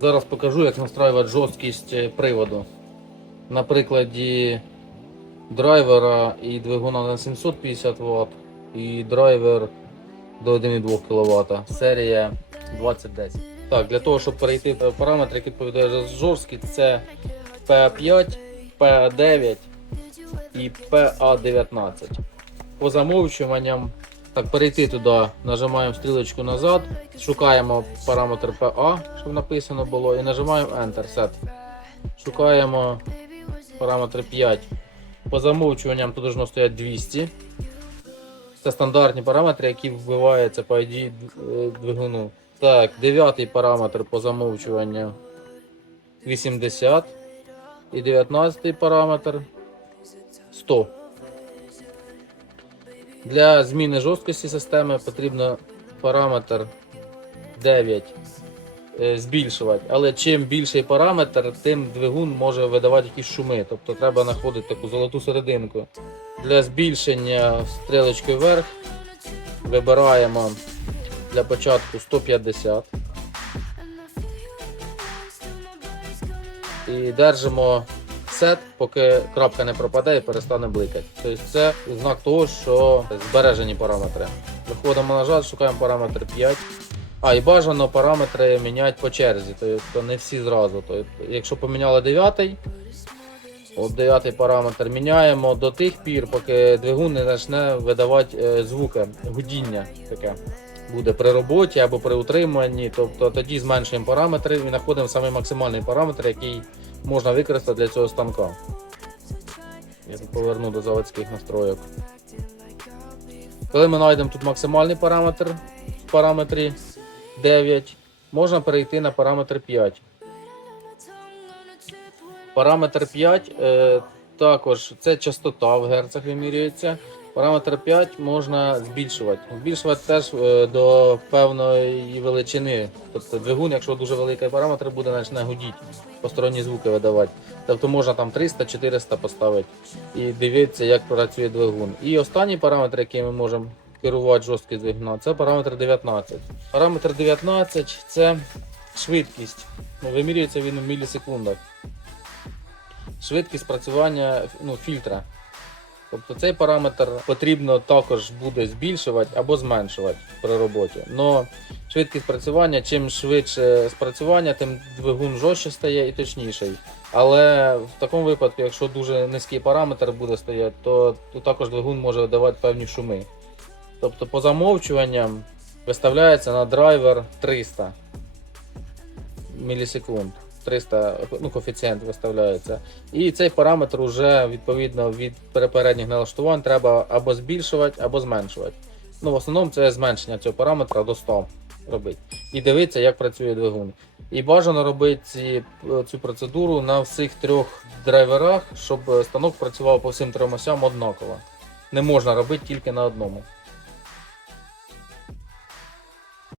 Зараз покажу, як настраювати жорсткість е, приводу. На прикладі драйвера і двигуна на 750 Вт, і драйвер до 1,2 кВт. Серія 2010. Так, для того, щоб перейти в параметри, які відповідають жорсткість, це PA5, PA9 і PA19. По замовчуванням, так, перейти туди, нажимаємо стрілочку назад, шукаємо параметр PA, щоб написано було, і нажимаємо Enter Set. Шукаємо параметр 5. По замовчуванням тут должно стояти 200. Це стандартні параметри, які вбиваються по ID е, двигуну. Так, дев'ятий параметр по замовчуванню 80. І 19 параметр 100. Для зміни жорсткості системи потрібно параметр 9 е, збільшувати. Але чим більший параметр, тим двигун може видавати якісь шуми. Тобто треба знаходити таку золоту серединку. Для збільшення стрілочкою вверх вибираємо для початку 150. І держимо сет, поки крапка не пропаде і перестане бликати. Тобто це знак того, що збережені параметри. Виходимо назад, шукаємо параметр 5. А, і бажано параметри міняти по черзі, тобто не всі зразу. Тобто, якщо поміняли 9, от 9 параметр міняємо до тих пір, поки двигун не почне видавати е, звуки, гудіння таке буде при роботі або при утриманні. Тобто тоді зменшуємо параметри і знаходимо самий максимальний параметр, який можна використати для цього станка. Я поверну до заводських настроїк. Коли ми знайдемо тут максимальний параметр в параметрі 9, можна перейти на параметр 5. Параметр 5 е, також це частота в герцах вимірюється. Параметр 5 можна збільшувати. Збільшувати теж е, до певної величини. Тобто двигун, якщо дуже великий параметр буде, почне гудіти, посторонні звуки видавати. Тобто можна там 300-400 поставити і дивитися, як працює двигун. І останній параметр, який ми можемо керувати жорсткість двигуна, це параметр 19. Параметр 19 це швидкість. Ну, вимірюється він у мілісекундах. Швидкість працювання ну, фільтра. Тобто цей параметр потрібно також буде збільшувати або зменшувати при роботі. Но швидкість працювання, чим швидше спрацювання, тим двигун жорстче стає і точніший. Але в такому випадку, якщо дуже низький параметр буде стояти, то, також двигун може видавати певні шуми. Тобто по замовчуванням виставляється на драйвер 300 мілісекунд. 300 ну, коефіцієнт виставляється. І цей параметр вже відповідно від перепередніх налаштувань треба або збільшувати, або зменшувати. Ну, в основному це зменшення цього параметра до 100 робити. І дивитися, як працює двигун. І бажано робити ці, цю процедуру на всіх трьох драйверах, щоб станок працював по всім трьом осям однаково. Не можна робити тільки на одному.